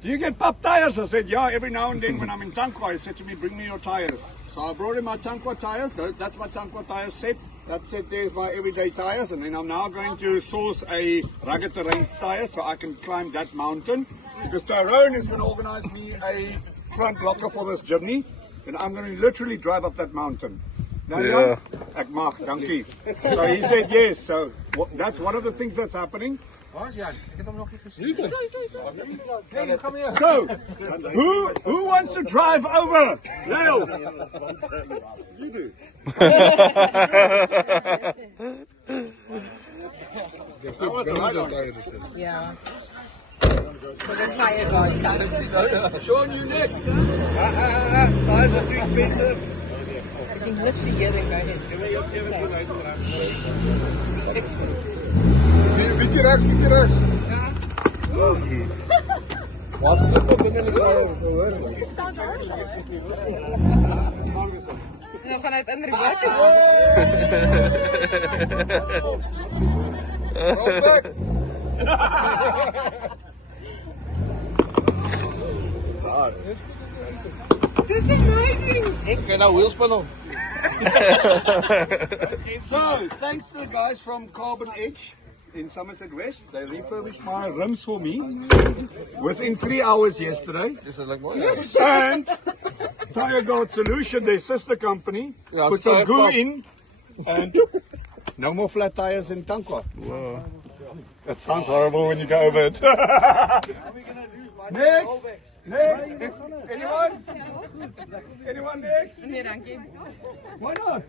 do you get pop tires? I said, yeah, every now and then when I'm in Tankwa. He said to me, bring me your tires. So I brought him my Tankwa tires. That's my Tankwa tire set. That set there's my everyday tires. And then I'm now going to source a rugged terrain tire so I can climb that mountain. Because Tyrone is going to organize me a front locker for this Jimny. And I'm going to literally drive up that mountain. Nou, Ja. Ek mag, dankie. So he said yes. So that's one of the things that's happening. Waar is Jan? Ik heb hem nog niet gezien. Hey, kom hier. So, who wants to drive over? Nails. You do. Yeah. So the tire guy. Sean, you next. Tires are too expensive. I can literally hear them go ahead. Bietjie regs. Was dit op binne die hoor. Nou vanuit in die werk. This is amazing. Okay, nou wheelspin op. So, thanks to the guys from Carbon Edge in Somerset West. They refurbished my rims for me within 3 hours yesterday. Dis like mooi. And Tire Guard Solution, their sister company, Ja, put some tire goo pump. in and no more flat tires in Tankwa. Wow. That sounds horrible when you go over it. Next! Next! Anyone? Anyone next? Nee, dankie. Why not?